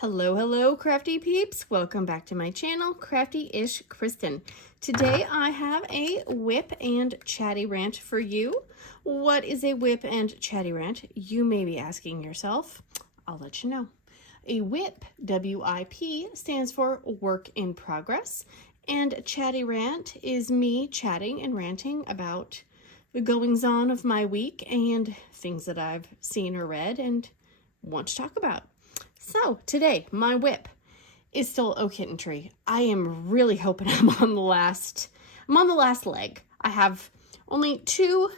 Hello, hello, crafty peeps. Welcome back to my channel, Crafty-ish Kristen. Today I have a WIP and chatty rant for you. What is a WIP and chatty rant? You may be asking yourself. I'll let you know. A WIP, W-I-P, stands for work in progress. And a chatty rant is me chatting and ranting about the goings-on of my week and things that I've seen or read and want to talk about. So today, my WIP is still Oh Kitten Tree. I am really hoping I'm on the last leg. I have only 2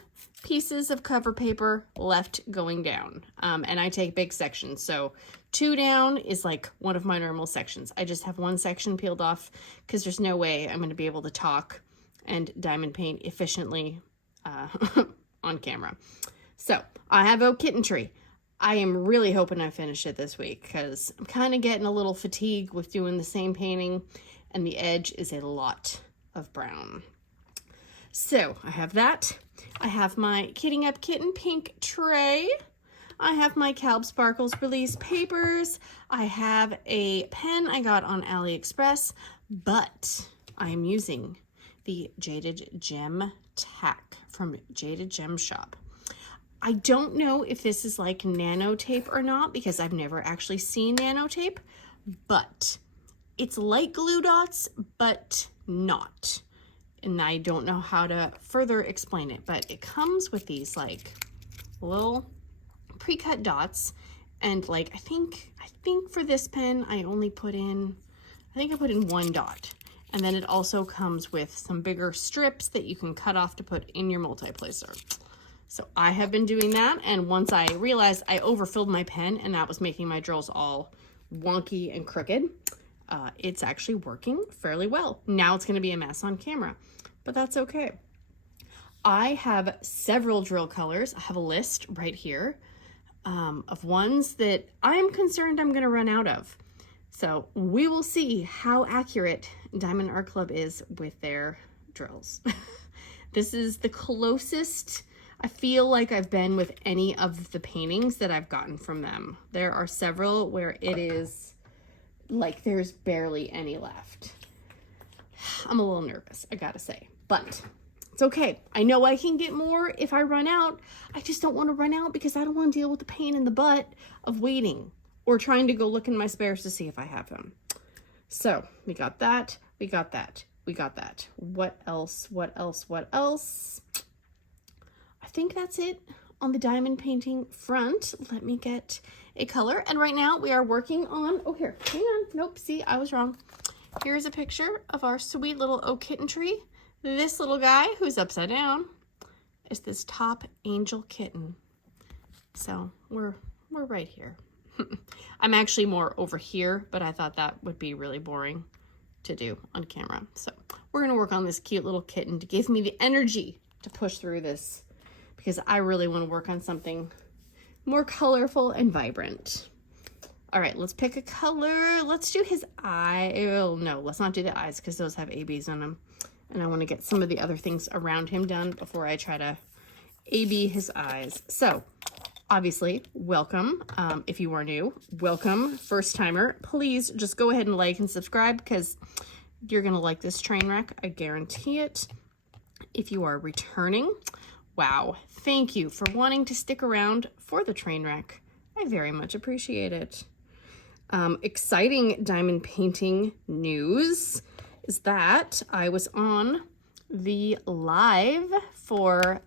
pieces of cover paper left going down. And I take big sections. So 2 down is like one of my normal sections. I just have 1 section peeled off because there's no way I'm going to be able to talk and diamond paint efficiently on camera. So I have Oh Kitten Tree. I am really hoping I finish it this week because I'm kind of getting a little fatigued with doing the same painting and the edge is a lot of brown. So I have that. I have my Kitting Up Kitten pink tray. I have my Calb Sparkles release papers. I have a pen I got on AliExpress, but I am using the Jaded Gem Tac from Jaded Gem Shop. I don't know if this is like nanotape or not because I've never actually seen nanotape, but it's like glue dots, but not. And I don't know how to further explain it, but it comes with these like little pre-cut dots. And like, I think for this pen, I put in 1 dot. And then it also comes with some bigger strips that you can cut off to put in your multi-placer. So I have been doing that, and once I realized I overfilled my pen and that was making my drills all wonky and crooked, it's actually working fairly well. Now it's going to be a mess on camera, but that's okay. I have several drill colors. I have a list right here of ones that I'm concerned I'm going to run out of. So we will see how accurate Diamond Art Club is with their drills. This is the closest I feel like I've been with any of the paintings that I've gotten from them. There are several where it is like there's barely any left. I'm a little nervous, I gotta say, but it's okay. I know I can get more if I run out. I just don't want to run out because I don't want to deal with the pain in the butt of waiting or trying to go look in my spares to see if I have them. So we got that, we got that, we got that. What else? What else? What else? I think that's it on the diamond painting front. Let me get a color. And right now we are working on, oh here, hang on. Nope, see, I was wrong. Here's a picture of our sweet little Oh Kitten Tree. This little guy who's upside down is this top angel kitten. So we're right here. I'm actually more over here, but I thought that would be really boring to do on camera. So we're gonna work on this cute little kitten to give me the energy to push through this, because I really want to work on something more colorful and vibrant. All right, let's pick a color. Let's do his eye. Oh, no, let's not do the eyes because those have ABs on them. And I want to get some of the other things around him done before I try to AB his eyes. So, obviously, welcome. If you are new, welcome, first timer. Please just go ahead and like and subscribe because you're going to like this train wreck. I guarantee it. If you are returning, wow, thank you for wanting to stick around for the train wreck. I very much appreciate it. Exciting diamond painting news is that I was on the live for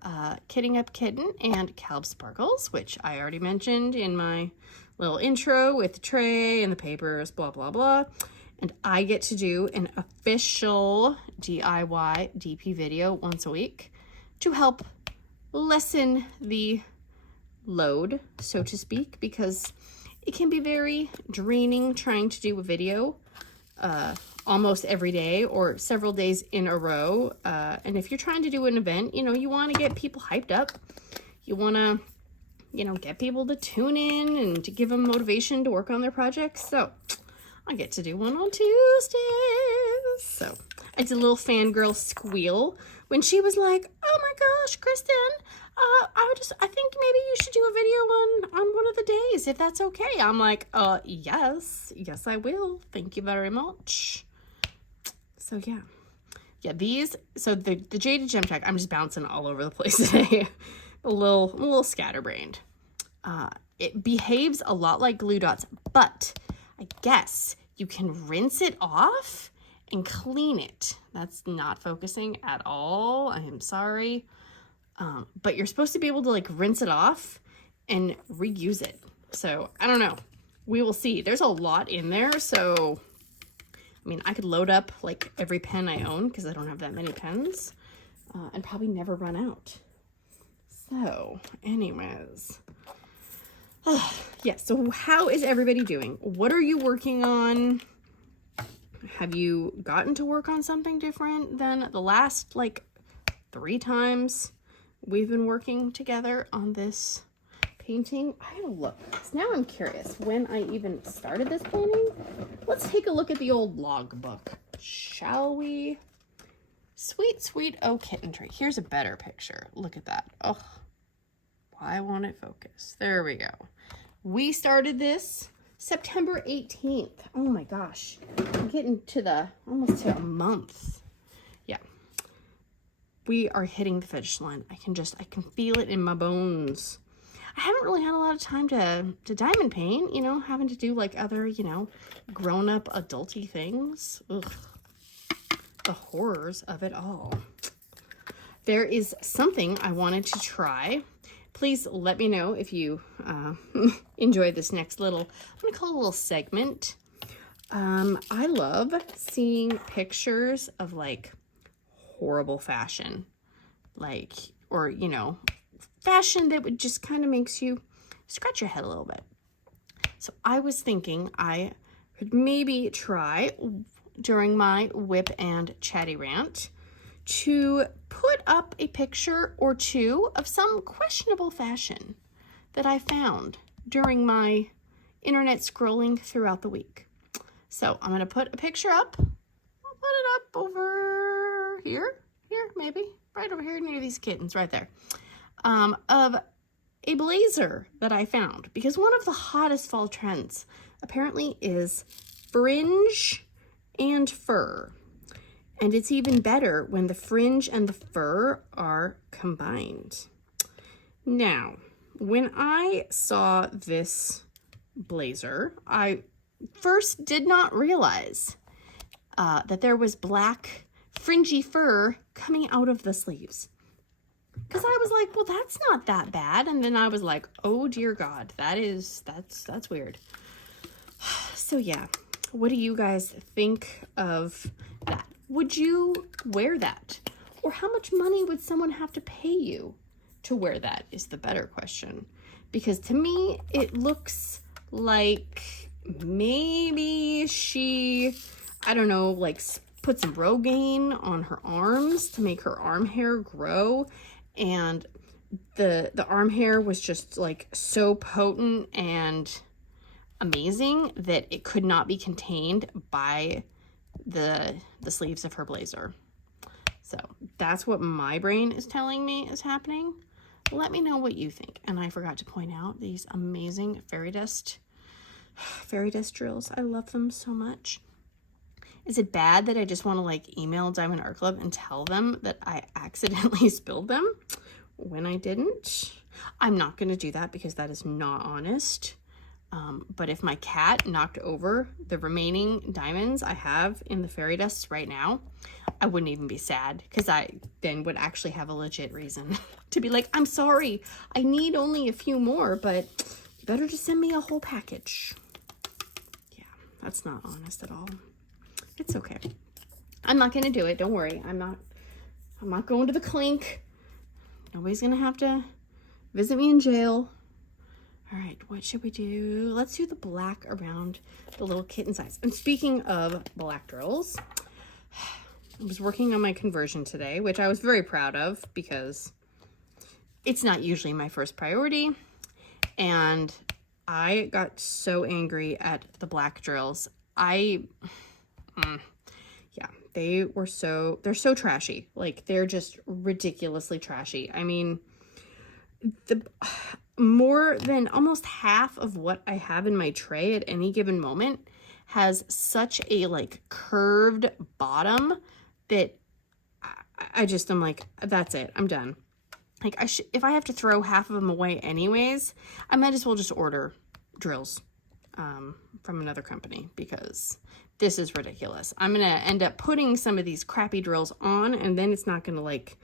Kitting Up Kitten and Calb Sparkles, which I already mentioned in my little intro with the tray and the papers, blah, blah, blah. And I get to do an official DIY DP video once a week to help lessen the load, so to speak, because it can be very draining trying to do a video almost every day or several days in a row. And if you're trying to do an event, you want to get people hyped up. You want to, get people to tune in and to give them motivation to work on their projects. So I get to do one on Tuesdays. So I did a little fangirl squeal when she was like, "Oh my gosh, Kristen, I think maybe you should do a video on one of the of days, if that's okay. I'm like, yes, I will. Thank you very much. So yeah. Yeah, these, so the Jaded Gem Tac, I'm just bouncing all over the place today. I'm a little scatterbrained. It behaves a lot like glue dots, but I guess you can rinse it off and clean it. That's not focusing at all. I am sorry. But you're supposed to be able to like rinse it off and reuse it. So I don't know. We will see. There's a lot in there. So, I mean, I could load up like every pen I own because I don't have that many pens and probably never run out. So anyways, yeah, so how is everybody doing? What are you working on? Have you gotten to work on something different than the last like 3 times we've been working together on this painting? I gotta look. So now I'm curious when I even started this painting. Let's take a look at the old logbook, shall we? Sweet, sweet oh kitten tree. Here's a better picture. Look at that. Oh, why won't it focus? There we go. We started this September 18th. Oh my gosh. I'm getting to almost to a month. Yeah. We are hitting the finish line. I can feel it in my bones. I haven't really had a lot of time to diamond paint, you know, having to do like other, you know, grown-up adulty things. Ugh. The horrors of it all. There is something I wanted to try. Please let me know if you enjoy this next little, I'm gonna call it a little segment. I love seeing pictures of like horrible fashion, like, or, you know, fashion that would just kind of makes you scratch your head a little bit. So I was thinking I could maybe try during my WIP and Chatty rant to put up a picture or two of some questionable fashion that I found during my internet scrolling throughout the week. So I'm going to put a picture up. I'll put it up over here, maybe, right over here near these kittens, right there, of a blazer that I found, because one of the hottest fall trends apparently is fringe and fur. And it's even better when the fringe and the fur are combined. Now, when I saw this blazer, I first did not realize that there was black fringy fur coming out of the sleeves. Because I was like, well, that's not that bad. And then I was like, oh dear God, that's weird. So yeah, what do you guys think of that? Would you wear that? Or how much money would someone have to pay you to wear that is the better question. Because to me, it looks like maybe she, I don't know, like put some Rogaine on her arms to make her arm hair grow. And the arm hair was just like so potent and amazing that it could not be contained by the sleeves of her blazer. So that's what my brain is telling me is happening. Let me know what you think. And I forgot to point out these amazing fairy dust drills. I love them so much. Is it bad that I just want to like email Diamond Art Club and tell them that I accidentally spilled them when I didn't? I'm not going to do that because that is not honest. But if my cat knocked over the remaining diamonds I have in the fairy dust right now, I wouldn't even be sad because I then would actually have a legit reason to be like, I'm sorry, I need only a few more, but you better just send me a whole package. Yeah, that's not honest at all. It's okay. I'm not going to do it. Don't worry. I'm not going to the clink. Nobody's going to have to visit me in jail. All right, what should we do? Let's do the black around the little kitten size. And speaking of black drills, I was working on my conversion today, which I was very proud of because it's not usually my first priority. And I got so angry at the black drills. Yeah, they're so trashy. Like, they're just ridiculously trashy. I mean, more than almost half of what I have in my tray at any given moment has such a like curved bottom that I'm like, that's it, I'm done. Like if I have to throw half of them away anyways, I might as well just order drills from another company, because this is ridiculous. I'm gonna end up putting some of these crappy drills on, and then it's not gonna like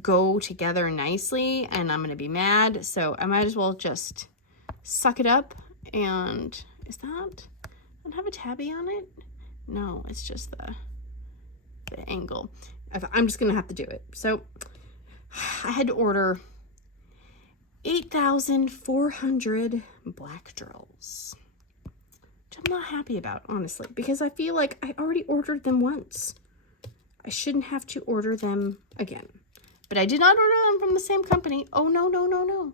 go together nicely, and I'm gonna be mad. So I might as well just suck it up. And is that, I don't have a tabby on it? No, it's just the angle. I'm just gonna have to do it. So I had to order 8,400 black drills, which I'm not happy about, honestly, because I feel like I already ordered them once. I shouldn't have to order them again. But I did not order them from the same company. Oh, no, no, no, no.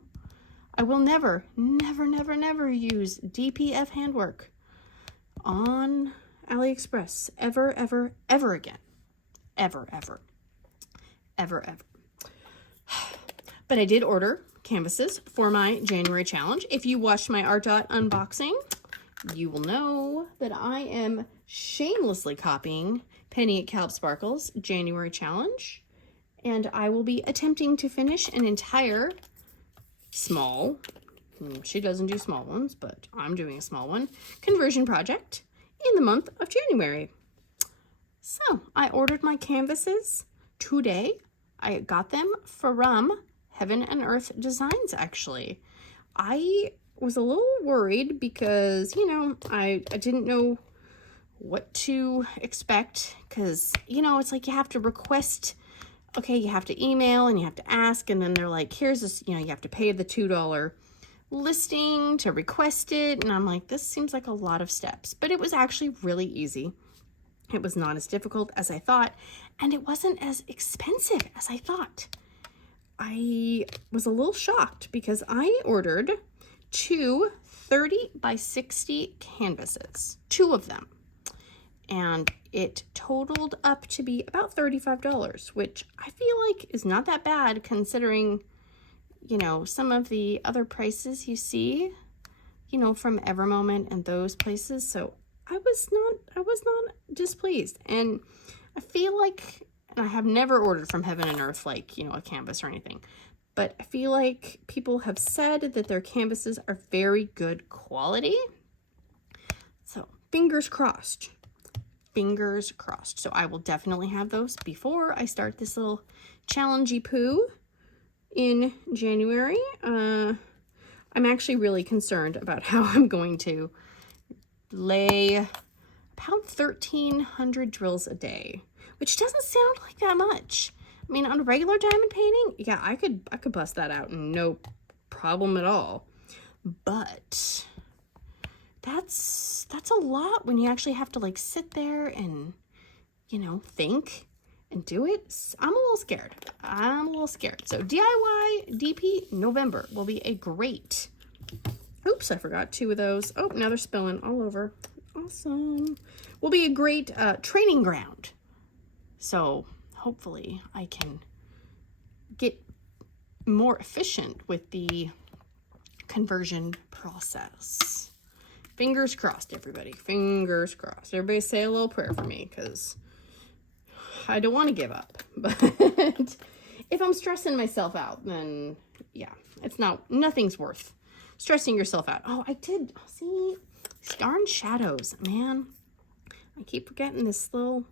I will never, never, never, never use DPF handwork on AliExpress ever, ever, ever again. Ever, ever, ever, ever. But I did order canvases for my January challenge. If you watched my Art Dot unboxing, you will know that I am shamelessly copying Penny at Calb Sparkle's January challenge. And I will be attempting to finish an entire small, she doesn't do small ones, but I'm doing a small one, conversion project in the month of January. So I ordered my canvases today. I got them from Heaven and Earth Designs, actually. I was a little worried because, you know, I didn't know what to expect, because, you know, it's like you have to request. Okay, you have to email and you have to ask, and then they're like, here's this, you know, you have to pay the $2 listing to request it. And I'm like, this seems like a lot of steps, but it was actually really easy. It was not as difficult as I thought, and it wasn't as expensive as I thought. I was a little shocked because I ordered two 30 by 60 canvases, two of them. And it totaled up to be about $35, which I feel like is not that bad considering, you know, some of the other prices you see, you know, from Evermoment and those places. So I was not displeased. And I feel like, and I have never ordered from Heaven and Earth, like, you know, a canvas or anything, but I feel like people have said that their canvases are very good quality. So fingers crossed. Fingers crossed. So I will definitely have those before I start this little challengey poo in January. I'm actually really concerned about how I'm going to lay about 1,300 drills a day, which doesn't sound like that much. I mean, on a regular diamond painting, yeah, I could bust that out, no problem at all. But that's a lot when you actually have to like sit there and, you know, think and do it. I'm a little scared. So DIY DP November will be a great, oops, I forgot two of those. Oh, now they're spilling all over. Awesome. Will be a great training ground. So hopefully I can get more efficient with the conversion process. Fingers crossed, everybody. Fingers crossed. Everybody say a little prayer for me, because I don't want to give up. But if I'm stressing myself out, then yeah, nothing's worth stressing yourself out. Oh, I did. See, these darn shadows, man. I keep forgetting this little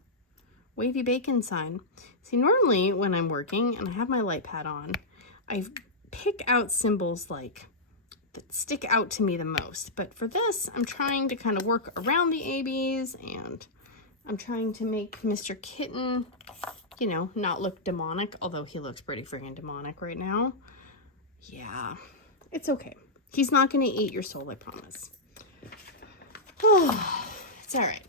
wavy bacon sign. See, normally when I'm working and I have my light pad on, I pick out symbols like that stick out to me the most. But for this, I'm trying to kind of work around the ABs, and I'm trying to make Mr. Kitten, you know, not look demonic, although he looks pretty freaking demonic right now. Yeah, it's okay. He's not going to eat your soul, I promise. Oh, it's all right.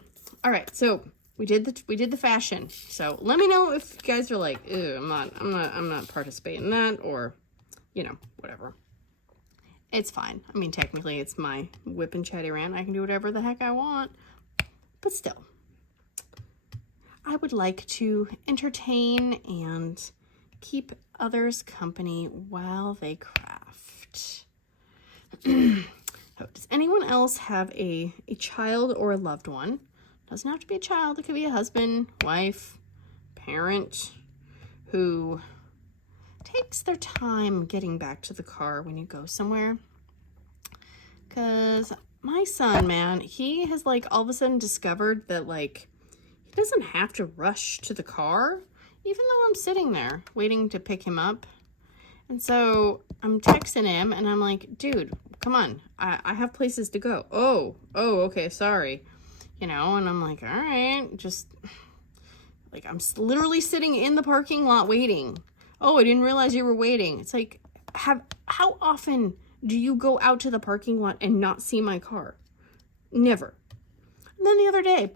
All right, so we did the fashion. So let me know if you guys are like, ew, I'm not participating in that, or, you know, whatever. It's fine. I mean, technically it's my WIP and Chatty Rant. I can do whatever the heck I want, but still, I would like to entertain and keep others company while they craft. else have a child or a loved one, doesn't have to be a child, it could be a husband, wife, parent, who takes their time getting back to the car when you go somewhere? Because my son, man, he has like all of a sudden discovered that like he doesn't have to rush to the car, even though I'm sitting there waiting to pick him up. And so I'm texting him and I'm like, dude, come on, I have places to go. Oh, okay, sorry. You know, and I'm like, all right, just like I'm literally sitting in the parking lot waiting. Oh, I didn't realize you were waiting. It's like, how often do you go out to the parking lot and not see my car? Never. And then the other day,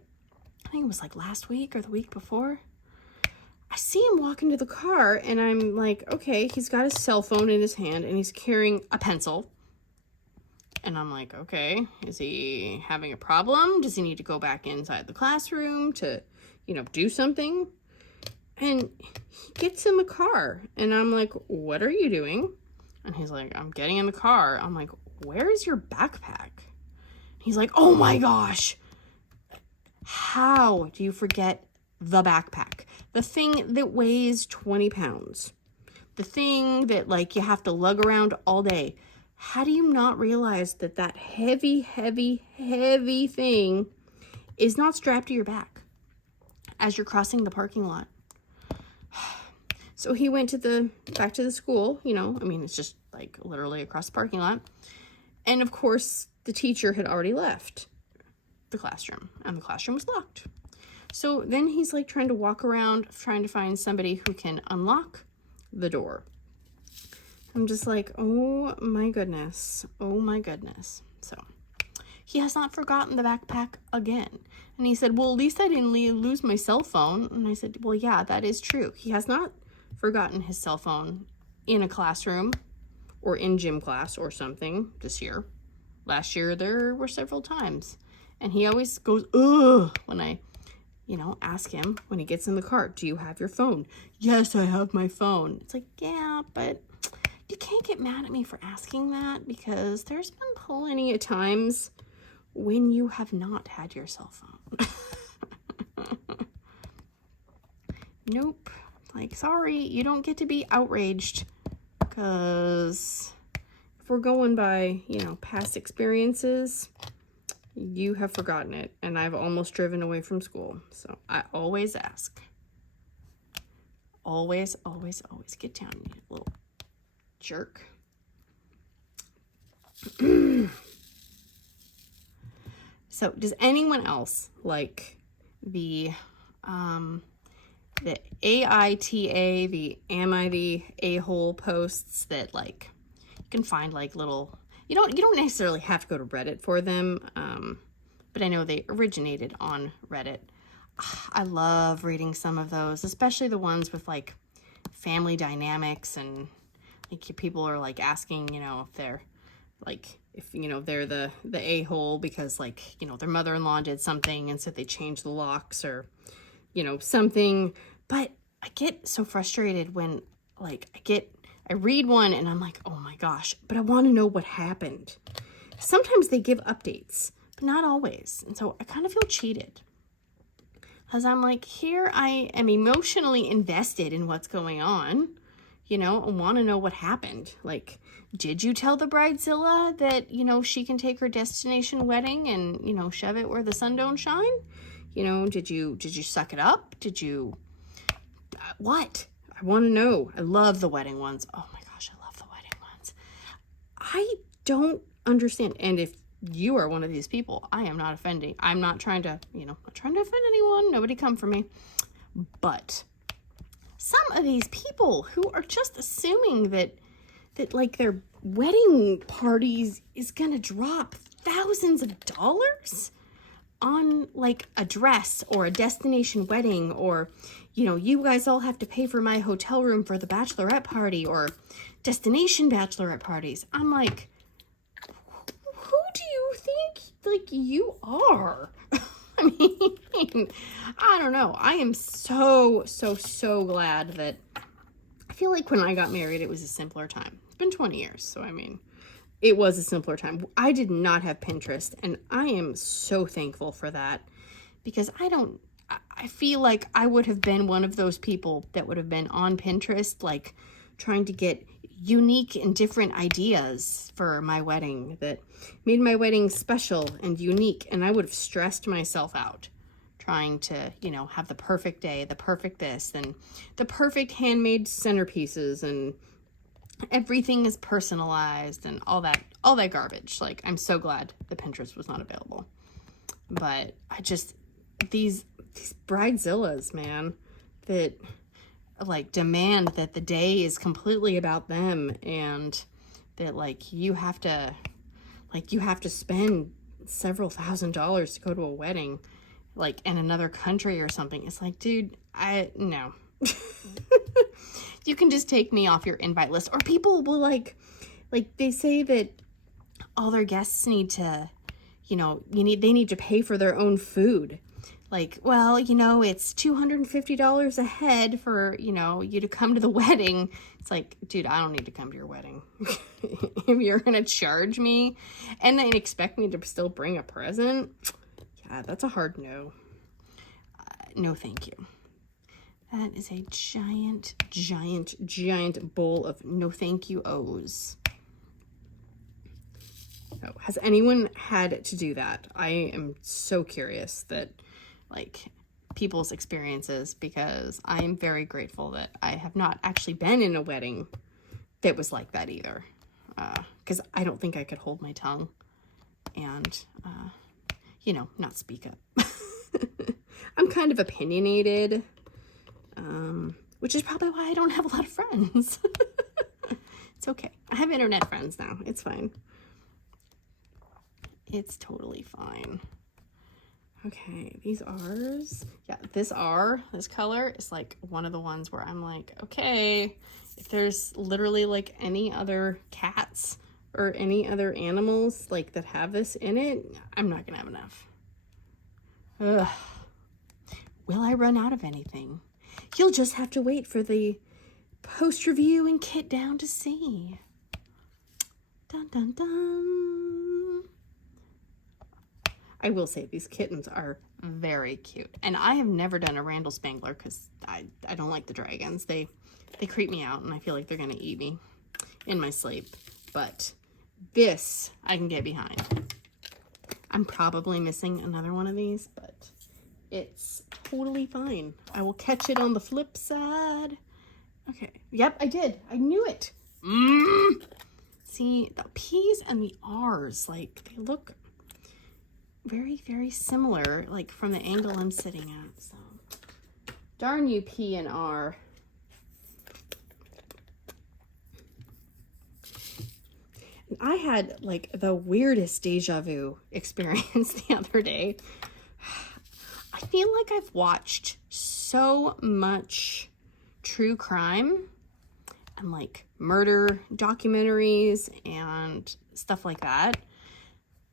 I think it was like last week or the week before, I see him walk into the car and I'm like, okay, he's got his cell phone in his hand and he's carrying a pencil. And I'm like, okay, is he having a problem? Does he need to go back inside the classroom to, you know, do something? And he gets in the car and I'm like, what are you doing? And he's like, I'm getting in the car. I'm like, where is your backpack? He's like, oh my gosh. How do you forget the backpack? The thing that weighs 20 pounds. The thing that like you have to lug around all day. How do you not realize that that heavy, heavy, heavy thing is not strapped to your back as you're crossing the parking lot? So he went to back to the school, you know, I mean, it's just like literally across the parking lot. And of course, the teacher had already left the classroom and the classroom was locked. So then he's like trying to walk around, trying to find somebody who can unlock the door. I'm just like, oh my goodness. Oh my goodness. So he has not forgotten the backpack again. And he said, well, at least I didn't lose my cell phone. And I said, well, yeah, that is true. He has not forgotten his cell phone in a classroom or in gym class or something this year. Last year, there were several times. And he always goes, ugh, when I, you know, ask him when he gets in the car, do you have your phone? Yes, I have my phone. It's like, yeah, but you can't get mad at me for asking that because there's been plenty of times when you have not had your cell phone. Nope. Like, sorry, you don't get to be outraged because if we're going by, you know, past experiences, you have forgotten it. And I've almost driven away from school. So I always ask. Always, always, always get down, you little jerk. So does anyone else like the AITA, the Am I the A-hole posts that like you can find like little, you don't necessarily have to go to Reddit for them, but I know they originated on Reddit. I love reading some of those, especially the ones with like family dynamics and like people are like asking, you know, if they're like, if, you know, they're the a-hole because like, you know, their mother-in-law did something and so they changed the locks or, you know, something. But I get so frustrated when like I read one and I'm like, oh my gosh, but I want to know what happened. Sometimes they give updates, but not always. And so I kind of feel cheated. Because I'm like, here I am emotionally invested in what's going on, you know, I want to know what happened. Like, did you tell the bridezilla that, you know, she can take her destination wedding and, you know, shove it where the sun don't shine? You know, did you suck it up? Did you, what? I want to know. I love the wedding ones. Oh my gosh, I love the wedding ones. I don't understand. And if you are one of these people, I am not offending. I'm not trying to, you know, not trying to offend anyone. Nobody come for me. But some of these people who are just assuming that like their wedding parties is gonna drop thousands of dollars on like a dress or a destination wedding, or, you know, you guys all have to pay for my hotel room for the bachelorette party or destination bachelorette parties. I'm like, who do you think like you are? I mean, I don't know. I am so glad that I feel like when I got married, it was a simpler time. It's been 20 years. So, I mean, it was a simpler time. I did not have Pinterest, and I am so thankful for that, because I feel like I would have been one of those people that would have been on Pinterest, like trying to get unique and different ideas for my wedding that made my wedding special and unique. And I would have stressed myself out trying to, you know, have the perfect day, the perfect this, and the perfect handmade centerpieces, and everything is personalized and all that garbage. Like, I'm so glad the Pinterest was not available. But I just, these bridezillas, man, that like demand that the day is completely about them, and that like you have to spend several $1,000s to go to a wedding, like in another country or something. It's like, dude, no. You can just take me off your invite list. Or people will like they say that all their guests need to, you know, they need to pay for their own food. Like, well, you know, it's $250 a head for, you know, you to come to the wedding. It's like, dude, I don't need to come to your wedding. If you're going to charge me and then expect me to still bring a present, yeah, that's a hard no. No, thank you. That is a giant, giant, giant bowl of no thank you O's. So, has anyone had to do that? I am so curious that, like, people's experiences, because I am very grateful that I have not actually been in a wedding that was like that either. Because I don't think I could hold my tongue and, you know, not speak up. I'm kind of opinionated, which is probably why I don't have a lot of friends. It's okay. I have internet friends now. It's fine. It's totally fine. Okay, these R's. Yeah, this color is like one of the ones where I'm like, okay, if there's literally like any other cats or any other animals like that have this in it, I'm not gonna have enough. Ugh. Will I run out of anything? You'll just have to wait for the post review and kit down to see. Dun dun dun. I will say these kittens are very cute. And I have never done a Randall Spangler because I don't like the dragons. They creep me out, and I feel like they're going to eat me in my sleep. But this I can get behind. I'm probably missing another one of these, but it's totally fine. I will catch it on the flip side. Okay. Yep, I did. I knew it. See, the P's and the R's, like, they look very, very similar, like from the angle I'm sitting at. So, darn you, P and R. And I had like the weirdest deja vu experience the other day. I feel like I've watched so much true crime and like murder documentaries and stuff like that,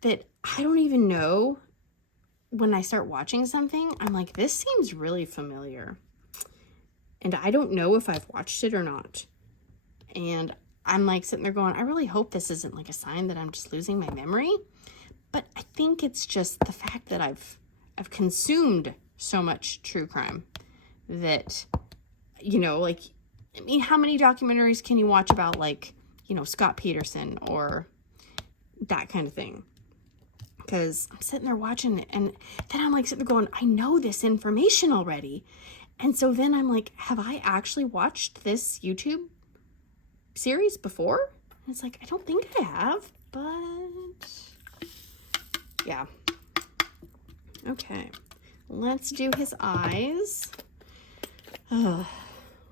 that I don't even know, when I start watching something, I'm like, this seems really familiar. And I don't know if I've watched it or not. And I'm like sitting there going, I really hope this isn't like a sign that I'm just losing my memory. But I think it's just the fact that I've consumed so much true crime that, you know, like, I mean, how many documentaries can you watch about, like, you know, Scott Peterson or that kind of thing? Because I'm sitting there watching it, and then I'm like sitting there going, I know this information already. And so then I'm like, have I actually watched this YouTube series before? And it's like, I don't think I have, but yeah. Okay, let's do his eyes. We'll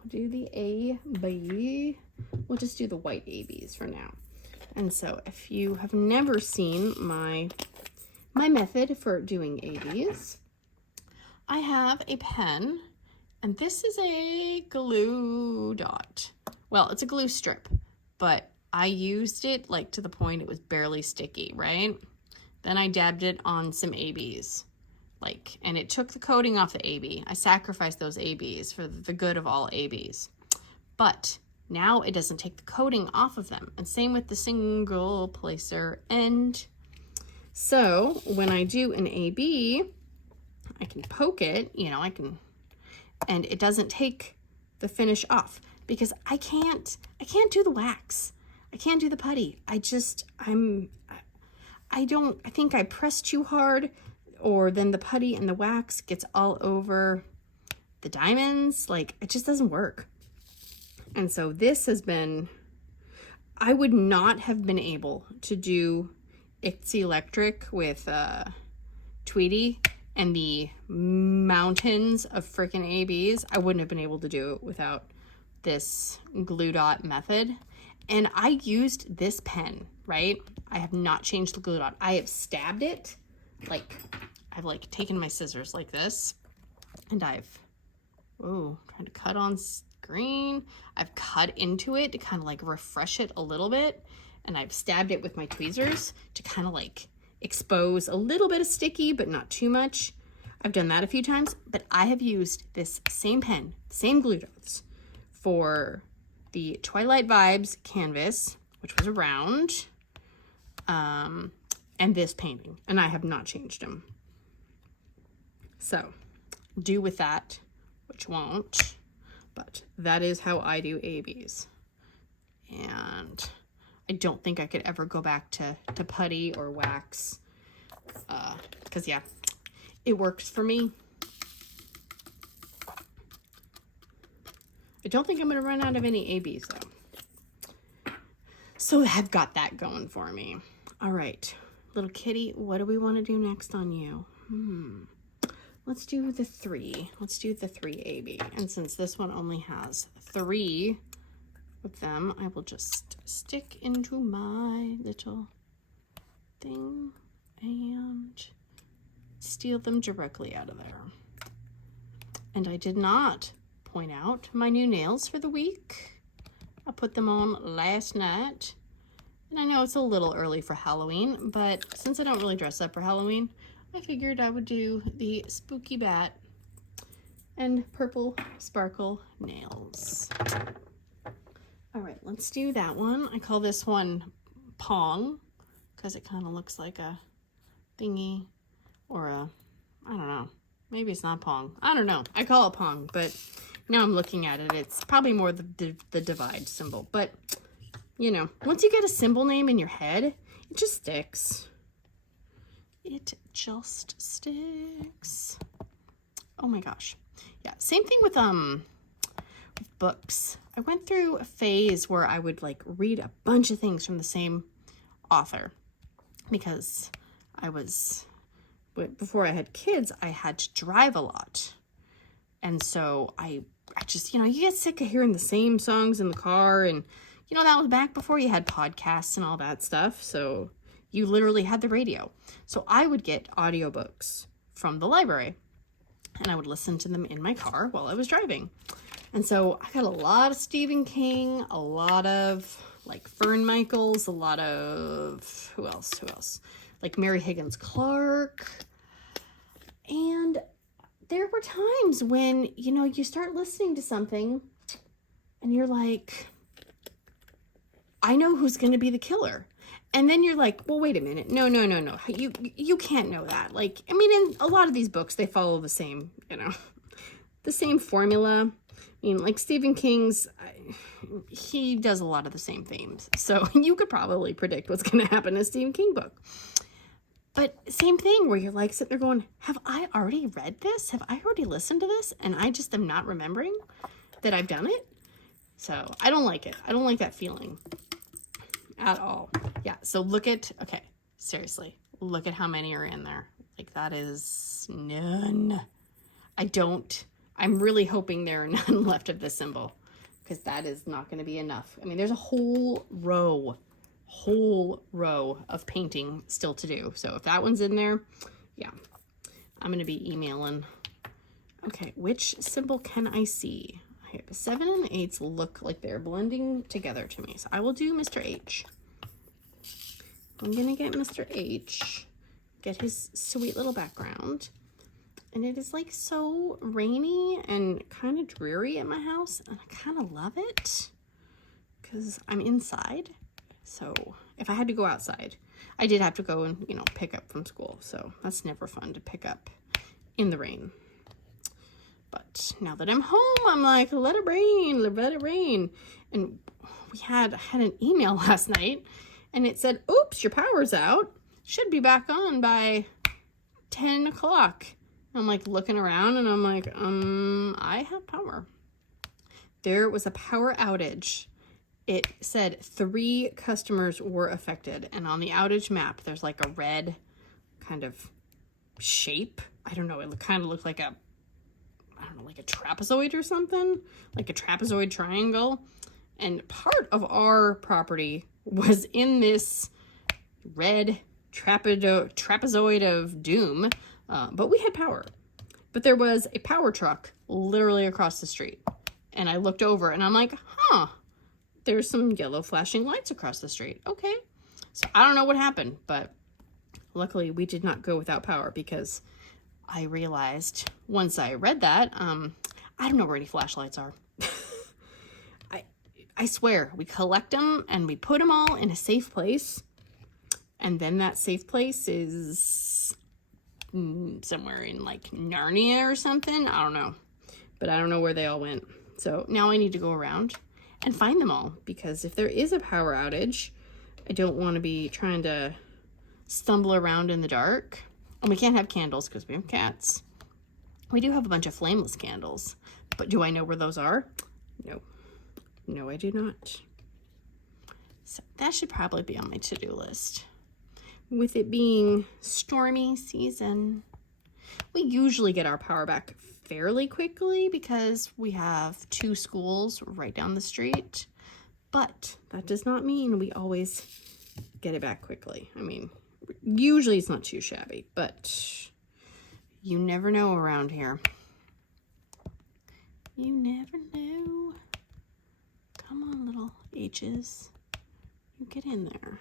do the A, B. We'll just do the white ABs for now. And so if you have never seen my method for doing ABs, I have a pen, and this is a glue dot. Well, it's a glue strip, but I used it like to the point it was barely sticky, right? Then I dabbed it on some ABs. Like, and it took the coating off the AB. I sacrificed those ABs for the good of all ABs. But now it doesn't take the coating off of them. And same with the single placer end. So when I do an AB, I can poke it, you know, and it doesn't take the finish off because I can't do the wax. I can't do the putty. I think I press too hard, or then the putty and the wax gets all over the diamonds. Like, it just doesn't work. And so this has been, I would not have been able to do It's Electric with Tweety and the mountains of freaking ABs. I wouldn't have been able to do it without this glue dot method. And I used this pen, right? I have not changed the glue dot. I have stabbed it, like, I've like taken my scissors like this, and I've, trying to cut on screen. I've cut into it to kind of like refresh it a little bit, and I've stabbed it with my tweezers to kind of like expose a little bit of sticky, but not too much. I've done that a few times, but I have used this same pen, same glue dots for the Twilight Vibes canvas, which was a round, and this painting, and I have not changed them. So do with that, which won't, but that is how I do ABs. And I don't think I could ever go back to putty or wax, because yeah, it works for me. I don't think I'm going to run out of any ABs though. So I've got that going for me. All right, little kitty, what do we want to do next on you? Let's do the 3. Let's do the 3 AB. And since this one only has 3 of them, I will just stick into my little thing and steal them directly out of there. And I did not point out my new nails for the week. I put them on last night. And I know it's a little early for Halloween, but since I don't really dress up for Halloween, I figured I would do the Spooky Bat and Purple Sparkle nails. All right, let's do that one. I call this one Pong because it kind of looks like a thingy or a, I don't know, maybe it's not Pong. I don't know. I call it Pong, but now I'm looking at it, it's probably more the divide symbol. But, you know, once you get a symbol name in your head, it just sticks. It just sticks. Oh my gosh. Yeah, same thing with books. I went through a phase where I would like read a bunch of things from the same author because before I had kids, I had to drive a lot. And so I just, you know, you get sick of hearing the same songs in the car, and you know, that was back before you had podcasts and all that stuff. So you literally had the radio. So I would get audiobooks from the library and I would listen to them in my car while I was driving. And so I got a lot of Stephen King, a lot of like Fern Michaels, a lot of, who else? Like Mary Higgins Clark. And there were times when, you know, you start listening to something and you're like, I know who's going to be the killer. And then you're like, well, wait a minute. No. You can't know that. Like, I mean, in a lot of these books, they follow the same, you know, the same formula. I mean, like Stephen King's, he does a lot of the same themes. So you could probably predict what's going to happen in a Stephen King book. But same thing where you're like sitting there going, have I already read this? Have I already listened to this? And I just am not remembering that I've done it. So I don't like it. I don't like that feeling at all. Yeah, so okay, seriously, look at how many are in there. Like, that is none. I'm really hoping there are none left of this symbol, because that is not going to be enough. I mean, there's a whole row of painting still to do. So if that one's in there, yeah, I'm going to be emailing. Okay, which symbol can I see? I have 7 and 8s look like they're blending together to me. So I will do Mr. H. I'm going to get Mr. H, get his sweet little background. And it is like so rainy and kind of dreary at my house. And I kind of love it. because I'm inside. So if I had to go outside, I did have to go and, you know, pick up from school. So that's never fun to pick up in the rain. But now that I'm home, I'm like, let it rain, let it rain. And we had an email last night and it said, oops, your power's out. Should be back on by 10 o'clock. I'm like looking around and I'm like, I have power. There was a power outage. It said 3 customers were affected. And on the outage map, there's like a red kind of shape. I don't know. It kind of looked like like a trapezoid or something, like a trapezoid triangle. And part of our property was in this red trapezoid of doom, but we had power. But there was a power truck literally across the street. And I looked over and I'm like, huh, there's some yellow flashing lights across the street. Okay. So I don't know what happened, but luckily we did not go without power because I realized once I read that, I don't know where any flashlights are. I swear, we collect them and we put them all in a safe place. And then that safe place is somewhere in like Narnia or something. I don't know. But I don't know where they all went. So now I need to go around and find them all. Because if there is a power outage, I don't want to be trying to stumble around in the dark. And we can't have candles because we have cats. We do have a bunch of flameless candles. But do I know where those are? No. No, I do not. So that should probably be on my to-do list. With it being stormy season, we usually get our power back fairly quickly because we have 2 schools right down the street. But that does not mean we always get it back quickly. I mean, usually it's not too shabby, but you never know around here. You never know. Come on, little H's. You get in there.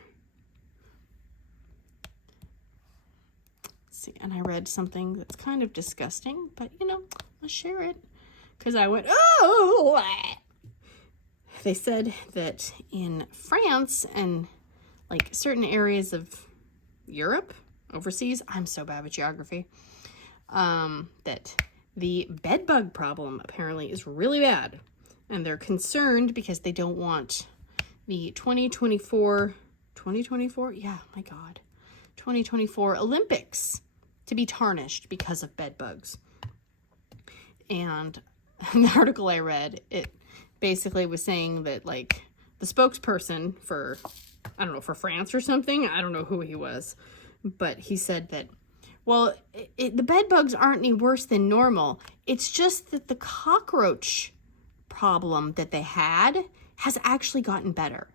See, and I read something that's kind of disgusting, but you know, I'll share it. Because I went, oh! They said that in France and like certain areas of Europe, overseas, I'm so bad with geography, that the bed bug problem apparently is really bad. And they're concerned because they don't want the 2024, yeah, my God, 2024 Olympics to be tarnished because of bed bugs. And the article I read, it basically was saying that like the spokesperson for, I don't know, for France or something, I don't know who he was, but he said that, well, the bed bugs aren't any worse than normal. It's just that the cockroach problem that they had has actually gotten better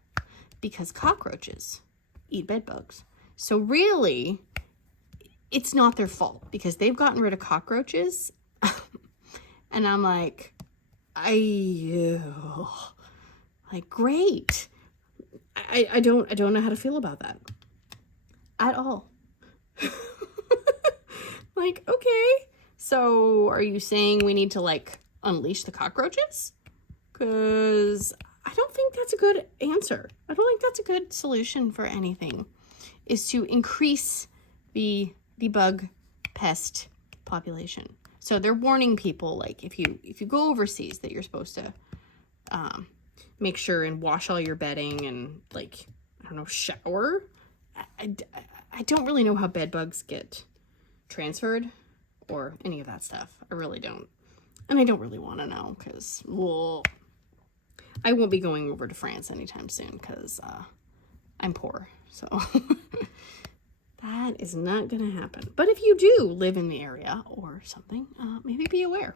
because cockroaches eat bed bugs. So really, it's not their fault because they've gotten rid of cockroaches. And I'm like, like, great. I don't know how to feel about that at all. Like, okay, so are you saying we need to like unleash the cockroaches? Because I don't think that's a good answer. I don't think that's a good solution for anything, is to increase the bug pest population. So they're warning people, like if you go overseas, that you're supposed to make sure and wash all your bedding and like, I don't know, shower. I don't really know how bed bugs get transferred or any of that stuff. I really don't. And I don't really want to know because, well, I won't be going over to France anytime soon because I'm poor. So that is not going to happen. But if you do live in the area or something, maybe be aware.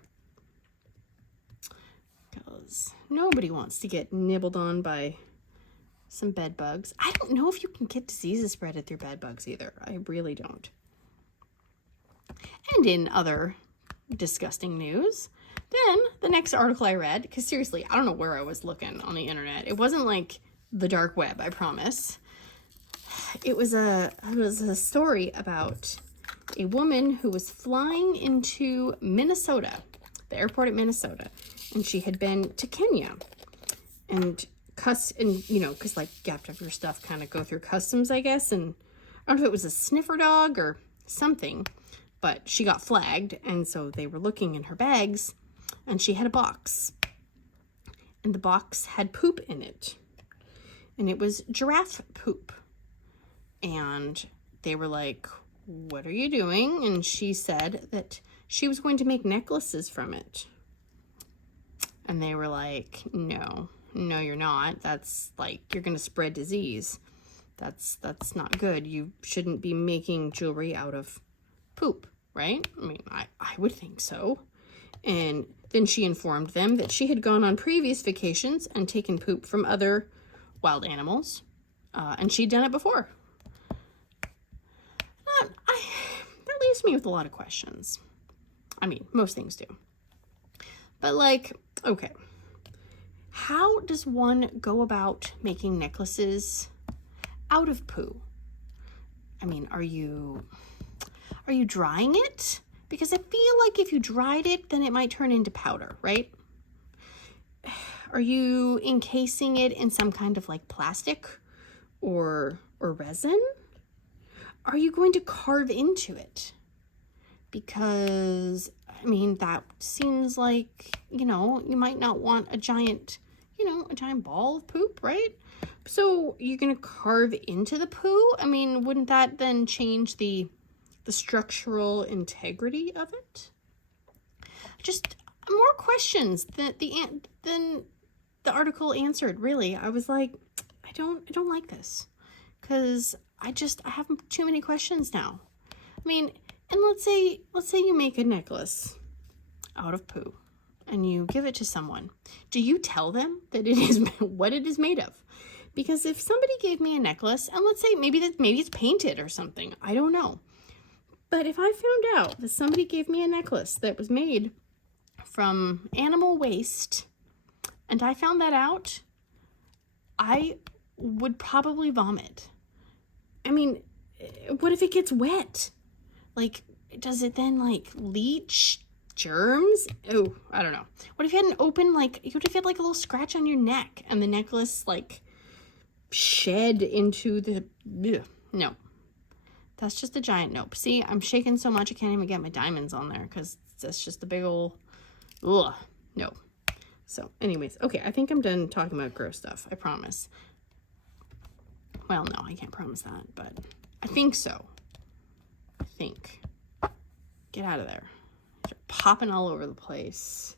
Because nobody wants to get nibbled on by some bed bugs. I don't know if you can get diseases spread through bed bugs either. I really don't. And in other disgusting news, then the next article I read, because seriously, I don't know where I was looking on the internet. It wasn't like the dark web, I promise. It was a story about a woman who was flying into Minnesota, the airport at Minnesota, and she had been to Kenya. And and you know, because like you have to have your stuff kind of go through customs, I guess, and I don't know if it was a sniffer dog or something, but she got flagged, and so they were looking in her bags, and she had a box, and the box had poop in it, and it was giraffe poop, and they were like, "What are you doing?" And she said that she was going to make necklaces from it, and they were like, "No, you're not. That's like, you're going to spread disease. That's not good. You shouldn't be making jewelry out of poop, right?" I mean, I would think so. And then she informed them that she had gone on previous vacations and taken poop from other wild animals, and she'd done it before. That leaves me with a lot of questions. I mean, most things do. But like, okay, how does one go about making necklaces out of poo? I mean, are you drying it? Because I feel like if you dried it, then it might turn into powder, right? Are you encasing it in some kind of like plastic or resin? Are you going to carve into it? Because, I mean, that seems like, you know, you might not want a giant ball of poop, right? So you're going to carve into the poo? I mean, wouldn't that then change the structural integrity of it? Just more questions than the article answered, really. I was like, I don't like this, because I have too many questions now. I mean, and let's say you make a necklace out of poo and you give it to someone. Do you tell them that it is what it is made of? Because if somebody gave me a necklace, and let's say maybe it's painted or something, I don't know. But if I found out that somebody gave me a necklace that was made from animal waste, and I found that out, I would probably vomit. I mean, what if it gets wet? Like, does it then like leach germs? Oh, I don't know. What if you had what if you had like a little scratch on your neck and the necklace like shed into the, no. That's just a giant nope. See, I'm shaking so much I can't even get my diamonds on there because that's just a big old, ugh, no. So anyways, okay, I think I'm done talking about gross stuff. I promise. Well, no, I can't promise that, but I think so. I think. Get out of there. You're popping all over the place.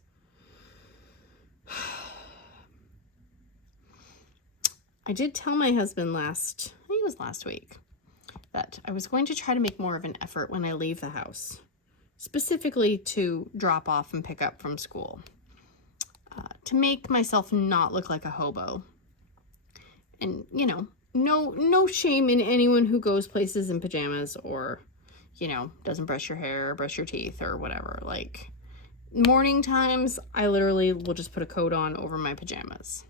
I did tell my husband I think it was last week, that I was going to try to make more of an effort when I leave the house, specifically to drop off and pick up from school, to make myself not look like a hobo. And, you know, no shame in anyone who goes places in pajamas or, you know, doesn't brush your hair or brush your teeth or whatever. Like, morning times, I literally will just put a coat on over my pajamas.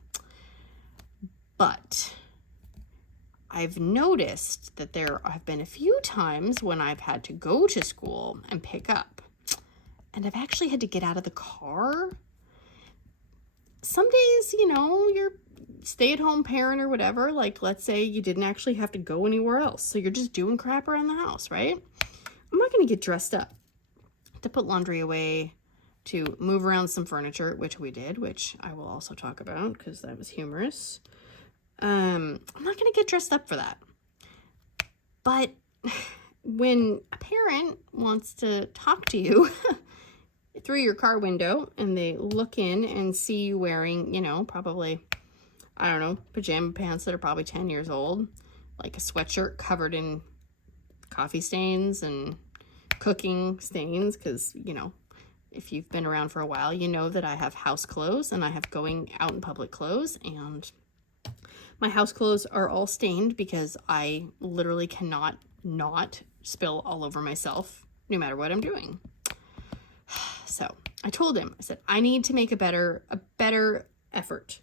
But I've noticed that there have been a few times when I've had to go to school and pick up, and I've actually had to get out of the car. Some days, you know, you're stay-at-home parent or whatever, like let's say you didn't actually have to go anywhere else, so you're just doing crap around the house, right? I'm not going to get dressed up to put laundry away, to move around some furniture, which we did, which I will also talk about because that was humorous. I'm not going to get dressed up for that. But when a parent wants to talk to you through your car window and they look in and see you wearing, you know, probably, I don't know, pajama pants that are probably 10 years old, like a sweatshirt covered in coffee stains and cooking stains, because, you know, if you've been around for a while, you know that I have house clothes and I have going out in public clothes, and my house clothes are all stained because I literally cannot not spill all over myself no matter what I'm doing. So I told him, I said, I need to make a better effort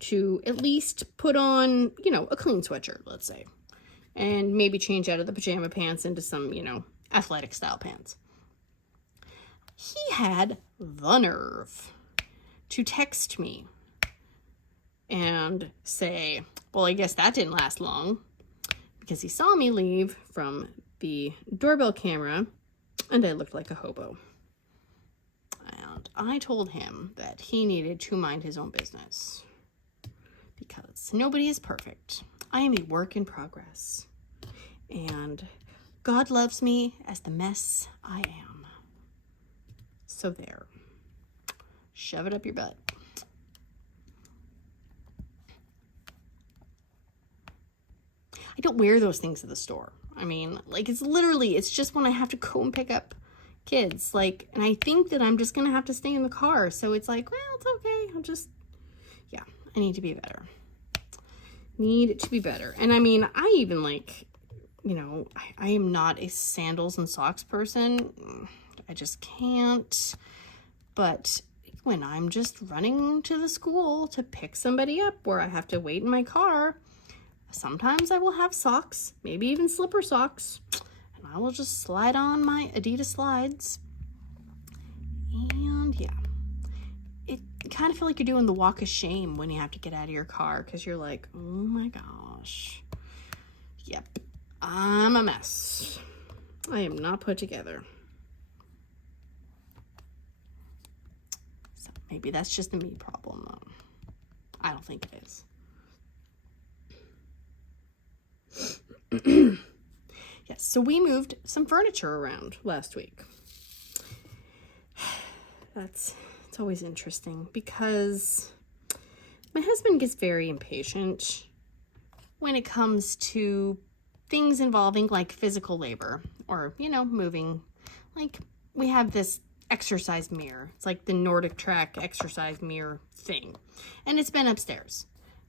to at least put on, you know, a clean sweatshirt, let's say, and maybe change out of the pajama pants into some, you know, athletic style pants. He had the nerve to text me and say, well, I guess that didn't last long, because he saw me leave from the doorbell camera and I looked like a hobo. And I told him that he needed to mind his own business, because nobody is perfect. I am a work in progress, and God loves me as the mess I am. So there. Shove it up your butt. I don't wear those things at the store. I mean, like, it's just when I have to go and pick up kids. Like, and I think that I'm just going to have to stay in the car. So it's like, well, it's okay. Yeah, I need to be better. Need to be better. And I mean, I even like, you know, I am not a sandals and socks person. I just can't. But when I'm just running to the school to pick somebody up where I have to wait in my car, sometimes I will have socks, maybe even slipper socks, and I will just slide on my AITA slides. And yeah, it kind of feel like you're doing the walk of shame when you have to get out of your car, because you're like, oh my gosh, yep, I'm a mess. I am not put together. So maybe that's just a me problem, though. I don't think it is. Yes, so we moved some furniture around last week. It's always interesting, because my husband gets very impatient when it comes to things involving like physical labor, or, you know, moving. Like, we have this exercise mirror. It's like the Nordic Track exercise mirror thing, and it's been upstairs.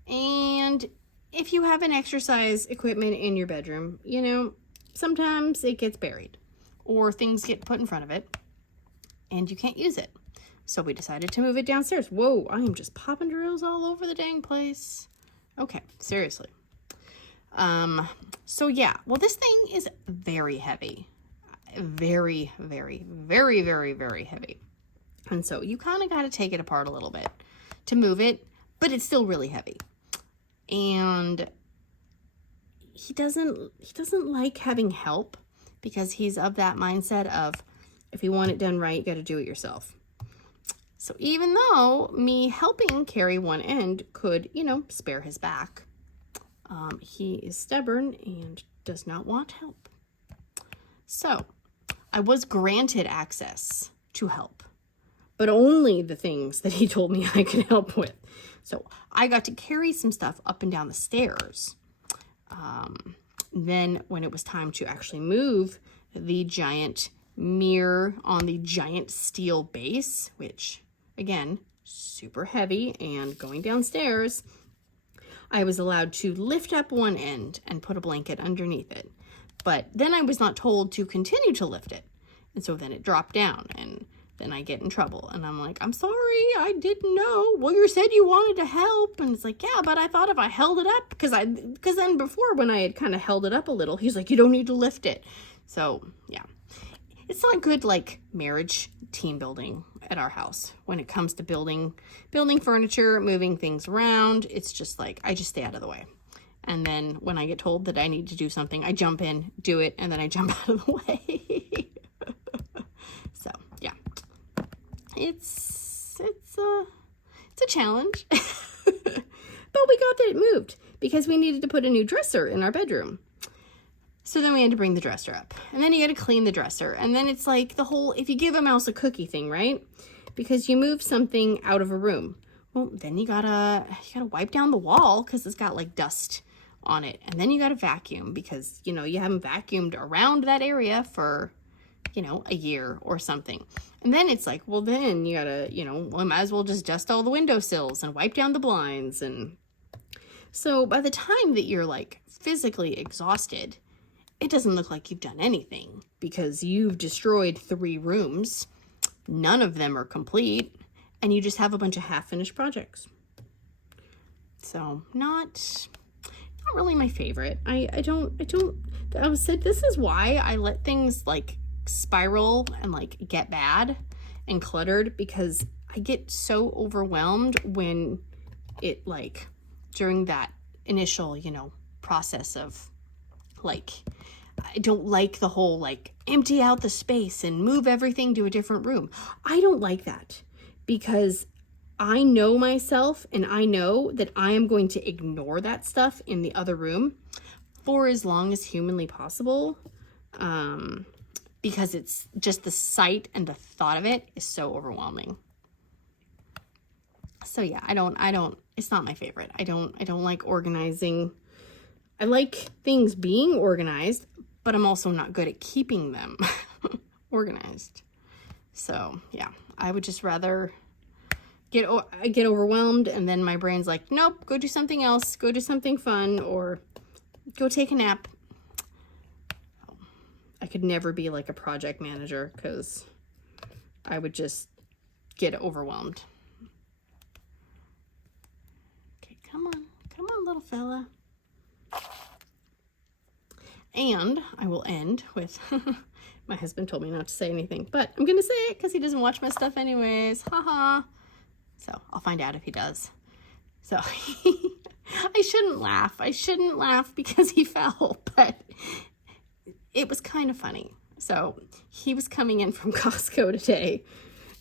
And if you have an exercise equipment in your bedroom, you know, sometimes it gets buried or things get put in front of it and you can't use it. So we decided to move it downstairs. Whoa, I am just popping drills all over the dang place. Okay, seriously. So yeah, well, this thing is very heavy. Very, very, very, very, very heavy. And so you kind of got to take it apart a little bit to move it, but it's still really heavy. And he doesn't like having help, because he's of that mindset of, if you want it done right, you got to do it yourself. So even though me helping carry one end could, you know, spare his back, he is stubborn and does not want help. So I was granted access to help, but only the things that he told me I could help with. So I got to carry some stuff up and down the stairs. Then when it was time to actually move the giant mirror on the giant steel base, which again, super heavy, and going downstairs, I was allowed to lift up one end and put a blanket underneath it. But then I was not told to continue to lift it. And so then it dropped down, and then I get in trouble. And I'm like, I'm sorry, I didn't know. Well, you said you wanted to help. And it's like, yeah, but I thought if I held it up, because then before, when I had kind of held it up a little, he's like, you don't need to lift it. So yeah, it's not good, like, marriage team building at our house when it comes to building furniture, moving things around. It's just like, I just stay out of the way. And then when I get told that I need to do something, I jump in, do it, and then I jump out of the way. So yeah, it's a challenge, but we got it moved because we needed to put a new dresser in our bedroom. So then we had to bring the dresser up, and then you got to clean the dresser. And then it's like the whole, if you give a mouse a cookie thing, right? Because you move something out of a room. Well, then you gotta wipe down the wall because it's got like dust on it. And then you gotta vacuum because, you know, you haven't vacuumed around that area for, you know, a year or something. And then it's like, well, then you gotta, you know, well, I might as well just dust all the windowsills and wipe down the blinds. And so by the time that you're like physically exhausted, it doesn't look like you've done anything because you've destroyed 3 rooms. None of them are complete, and you just have a bunch of half-finished projects. So not really my favorite. I said this is why I let things like spiral and like get bad and cluttered, because I get so overwhelmed when it like during that initial, you know, process of like, I don't like the whole like empty out the space and move everything to a different room. I don't like that because I know myself and I know that I am going to ignore that stuff in the other room for as long as humanly possible. Because it's just the sight and the thought of it is so overwhelming. So yeah, it's not my favorite. I don't like organizing. I like things being organized, but I'm also not good at keeping them organized. So yeah, I would just rather get overwhelmed, and then my brain's like, nope, go do something else, go do something fun, or go take a nap. I could never be like a project manager because I would just get overwhelmed. Okay, come on, little fella. And I will end with, my husband told me not to say anything, but I'm going to say it because he doesn't watch my stuff anyways. Haha. So I'll find out if he does. So I shouldn't laugh because he fell, but it was kind of funny. So he was coming in from Costco today,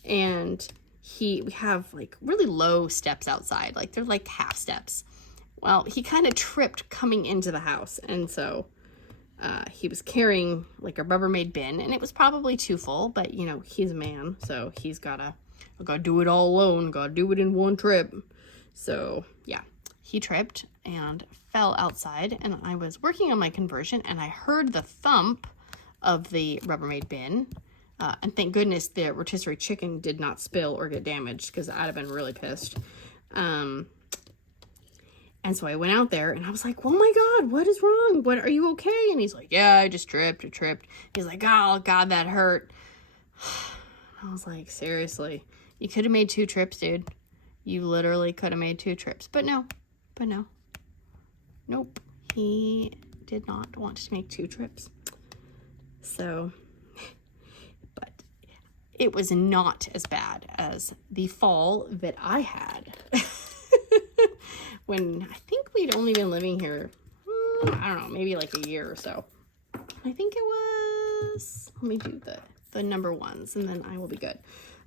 and we have like really low steps outside. Like they're like half steps. Well, he kind of tripped coming into the house. And so he was carrying like a Rubbermaid bin, and it was probably too full, but you know, he's a man. So he's gotta do it all alone. Gotta do it in one trip. So yeah, he tripped and fell outside, and I was working on my conversion, and I heard the thump of the Rubbermaid bin, and thank goodness the rotisserie chicken did not spill or get damaged, because I'd have been really pissed. And so I went out there, and I was like, oh my God, what is wrong? Are you okay? And he's like, yeah, I just tripped. He's like, oh God, that hurt. I was like, seriously, you could have made 2 trips, dude. You literally could have made 2 trips, but no. Nope, he did not want to make 2 trips. So, but it was not as bad as the fall that I had when I think we'd only been living here, I don't know, maybe like a year or so. I think it was, let me do the number ones and then I will be good.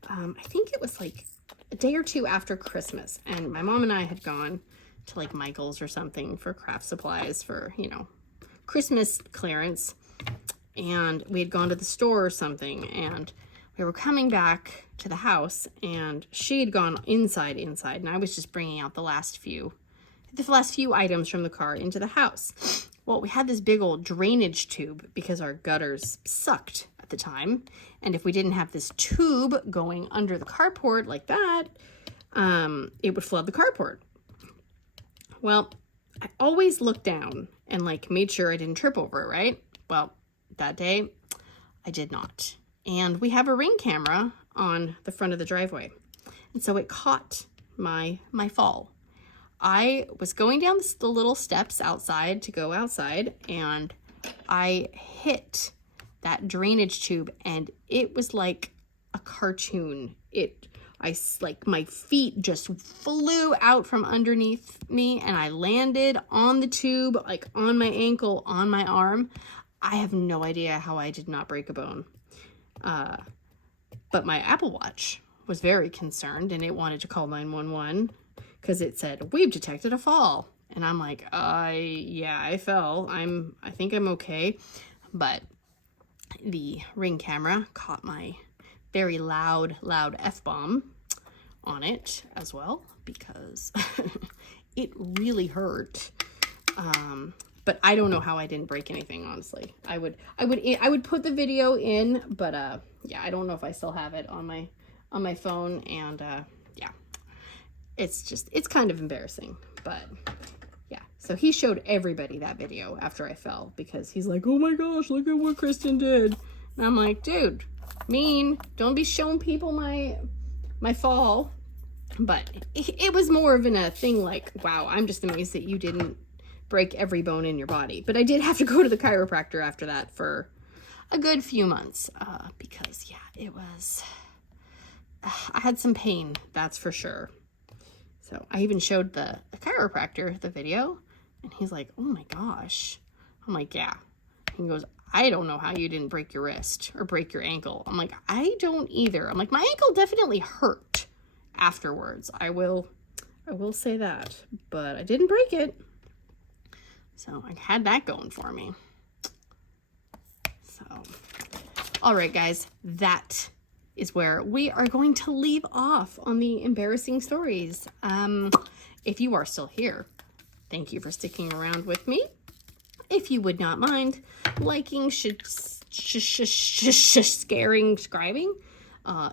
I think it was like a day or 2 after Christmas, and my mom and I had gone to like Michael's or something for craft supplies for, you know, Christmas clearance. And we had gone to the store or something, and we were coming back to the house, and she had gone inside, and I was just bringing out the last few items from the car into the house. Well, we had this big old drainage tube because our gutters sucked at the time. And if we didn't have this tube going under the carport like that, it would flood the carport. Well, I always looked down and like made sure I didn't trip over it, right? Well, that day I did not. And we have a Ring camera on the front of the driveway. And so it caught my fall. I was going down the little steps outside to go outside, and I hit that drainage tube, and it was like a cartoon. My feet just flew out from underneath me, and I landed on the tube, like on my ankle, on my arm. I have no idea how I did not break a bone. But my Apple Watch was very concerned, and it wanted to call 911 because it said, we've detected a fall. And I'm like, yeah, I fell. I think I'm okay. But the Ring camera caught my very loud F-bomb on it as well, because it really hurt. But I don't know how I didn't break anything, honestly. I would put the video in, but yeah, I don't know if I still have it on my phone, and yeah, it's kind of embarrassing, but yeah. So he showed everybody that video after I fell, because he's like, oh my gosh, look at what Kristen did. And I'm like, dude, don't be showing people my fall. But it was more of a thing like, wow, I'm just amazed that you didn't break every bone in your body. But I did have to go to the chiropractor after that for a good few months, because yeah, I had some pain, that's for sure. So I even showed the chiropractor the video, and he's like, oh my gosh. I'm like, yeah. He goes, I don't know how you didn't break your wrist or break your ankle. I'm like, I don't either. I'm like, my ankle definitely hurt afterwards. I will say that, but I didn't break it. So I had that going for me. So, all right, guys, that is where we are going to leave off on the embarrassing stories. If you are still here, thank you for sticking around with me. If you would not mind liking, sharing,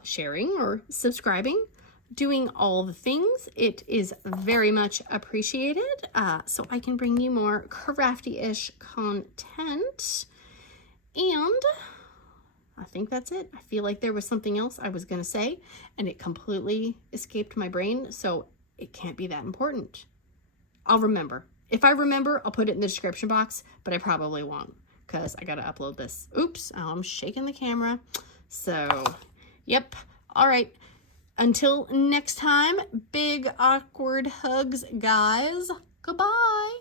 sharing, or subscribing, doing all the things, it is very much appreciated, so I can bring you more crafty-ish content. And I think that's it. I feel like there was something else I was going to say, and it completely escaped my brain, so it can't be that important. I'll remember. If I remember, I'll put it in the description box, but I probably won't because I got to upload this. Oops, I'm shaking the camera. So, yep. All right. Until next time, big awkward hugs, guys. Goodbye.